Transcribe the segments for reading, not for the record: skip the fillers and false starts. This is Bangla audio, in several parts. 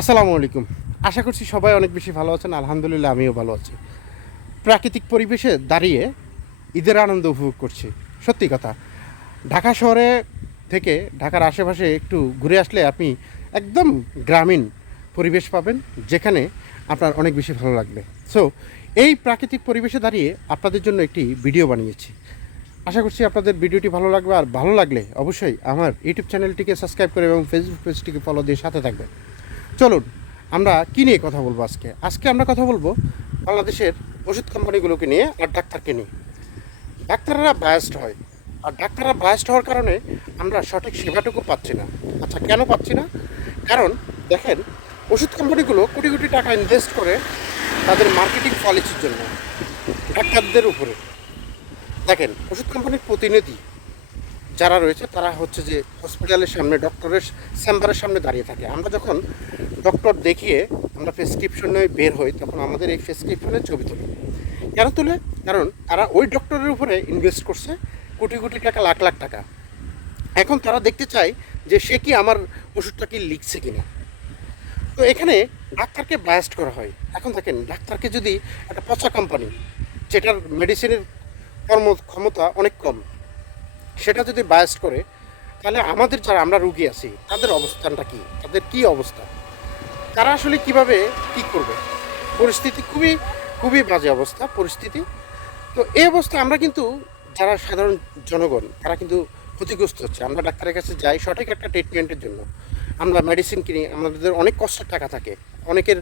আসসালামু আলাইকুম। আশা করছি সবাই অনেক বেশি ভালো আছেন। আলহামদুলিল্লাহ আমিও ভালো আছি। প্রাকৃতিক পরিবেশে দাঁড়িয়ে ঈদের আনন্দ উপভোগ করছি। সত্যি কথা। ঢাকা শহরে থেকে ঢাকার আশেপাশে একটু ঘুরে আসলে আপনি একদম গ্রামীণ পরিবেশ পাবেন, যেখানে আপনার অনেক বেশি ভালো লাগবে। সো এই প্রাকৃতিক পরিবেশে দাঁড়িয়ে আপনাদের জন্য একটি ভিডিও বানিয়েছি। আশা করছি আপনাদের ভিডিওটি ভালো লাগবে, আর ভালো লাগলে অবশ্যই আমার ইউটিউব চ্যানেলটিকে সাবস্ক্রাইব করে এবং ফেসবুক পেজটিকে ফলো দিয়ে সাথে থাকবেন। চলুন আমরা কী নিয়ে কথা বলবো আজকে আমরা কথা বলবো বাংলাদেশের ওষুধ কোম্পানিগুলোকে নিয়ে আর ডাক্তারকে নিয়ে। ডাক্তাররা বায়াসড হয়, আর ডাক্তাররা বায়াসড হওয়ার কারণে আমরা সঠিক সেবাটুকু পাচ্ছি না। আচ্ছা, কেন পাচ্ছি না? কারণ দেখেন, ওষুধ কোম্পানিগুলো কোটি কোটি টাকা ইনভেস্ট করে তাদের মার্কেটিং পলিসির জন্য ডাক্তারদের উপরে। দেখেন, ওষুধ কোম্পানির প্রতিনিধি যারা রয়েছে তারা হচ্ছে যে হসপিটালের সামনে, ডক্টরের চেম্বারের সামনে দাঁড়িয়ে থাকে। আমরা যখন ডক্টর দেখিয়ে আমরা প্রেসক্রিপশন নিয়ে বের হই, তখন আমাদের এই প্রেসক্রিপশনের ছবি তোলে। কেন তোলে? কারণ তারা ওই ডক্টরের উপরে ইনভেস্ট করছে কোটি কোটি টাকা, লাখ লাখ টাকা। এখন তারা দেখতে চায় যে সে কি আমার ওষুধটা কি লিখছে কিনা। তো এখানে ডাক্তারকে বায়াস্ট করা হয়। এখন দেখেন, ডাক্তারকে যদি একটা পচা কোম্পানি, যেটার মেডিসিনের ক্ষমতা অনেক কম, সেটা যদি বায়াস্ট করে, তাহলে আমাদের যারা আমরা রুগী আছি তাদের অবস্থানটা কি, তাদের কি অবস্থা, তারা আসলে কিভাবে কি করবে? পরিস্থিতি খুবই খুবই বাজে অবস্থা পরিস্থিতি। তো এই অবস্থায় আমরা কিন্তু, যারা সাধারণ জনগণ, তারা কিন্তু ক্ষতিগ্রস্ত হচ্ছে। আমরা ডাক্তারের কাছে যাই সঠিক একটা ট্রিটমেন্টের জন্য, আমরা মেডিসিন কিনি, আমাদের অনেক কষ্টের টাকা থাকে, অনেকের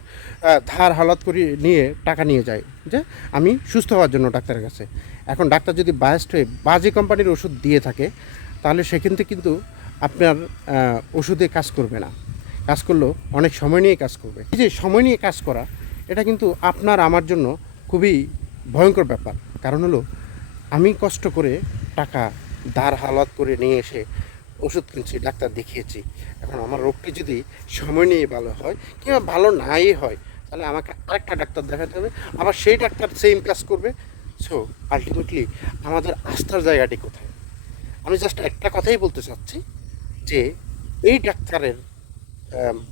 ধার হালাত করে নিয়ে টাকা নিয়ে যায় যে আমি সুস্থ হওয়ার জন্য ডাক্তারের কাছে। এখন ডাক্তার যদি বায়াসড হয়ে বাজে কোম্পানির ওষুধ দিয়ে থাকে, তাহলে সেখান থেকে কিন্তু আপনার ওষুধে কাজ করবে না। কাজ করলেও অনেক সময় নিয়ে কাজ করবে। এই যে সময় নিয়ে কাজ করা, এটা কিন্তু আপনার আমার জন্য খুবই ভয়ঙ্কর ব্যাপার। কারণ হলো, আমি কষ্ট করে টাকা ধার হালাত করে নিয়ে এসে ওষুধ কিনছি, ডাক্তার দেখিয়েছি। এখন আমার রোগটি যদি সময় নিয়ে ভালো হয় কিংবা ভালো নাই হয়, তাহলে আমাকে আরেকটা ডাক্তার দেখাতে হবে, আবার সেই ডাক্তার সেম কাজ করবে। সো আলটিমেটলি আমাদের আস্থার জায়গাটি কোথায়? আমি জাস্ট একটা কথাই বলতে চাচ্ছি যে এই ডাক্তারের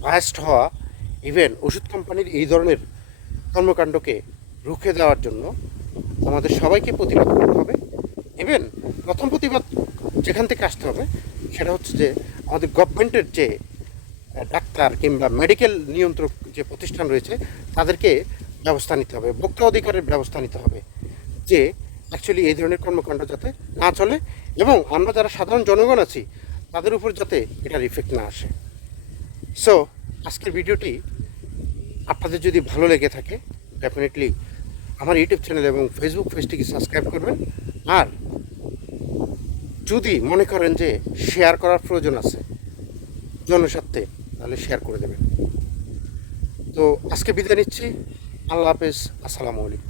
বায়াসড হওয়া, ইভেন ওষুধ কোম্পানির এই ধরনের কর্মকাণ্ডকে রুখে দেওয়ার জন্য আমাদের সবাইকে প্রতিবাদ করতে হবে। ইভেন প্রথম প্রতিবাদ যেখান থেকে আসতে হবে, সেটা হচ্ছে যে আমাদের গভর্নমেন্টের যে ডাক্তার কিংবা মেডিকেল নিয়ন্ত্রক যে প্রতিষ্ঠান রয়েছে, তাদেরকে ব্যবস্থা নিতে হবে, ভোক্তা অধিকারের ব্যবস্থা নিতে হবে, যে অ্যাকচুয়ালি এই ধরনের কর্মকাণ্ড যাতে না চলে, এবং আমরা যারা সাধারণ জনগণ আছি তাদের উপর যাতে এটার ইফেক্ট না আসে। সো আজকের ভিডিওটি আপনাদের যদি ভালো লেগে থাকে, ডেফিনেটলি আমার ইউটিউব চ্যানেল এবং ফেসবুক পেজটিকে সাবস্ক্রাইব করবেন। আর যদি মনে করেন যে শেয়ার করার প্রয়োজন আছে জনস্বার্থে, তাহলে শেয়ার করে দেবেন। তো আজকে বিদায় নিচ্ছি। আল্লাহ হাফেজ। আসসালামু আলাইকুম।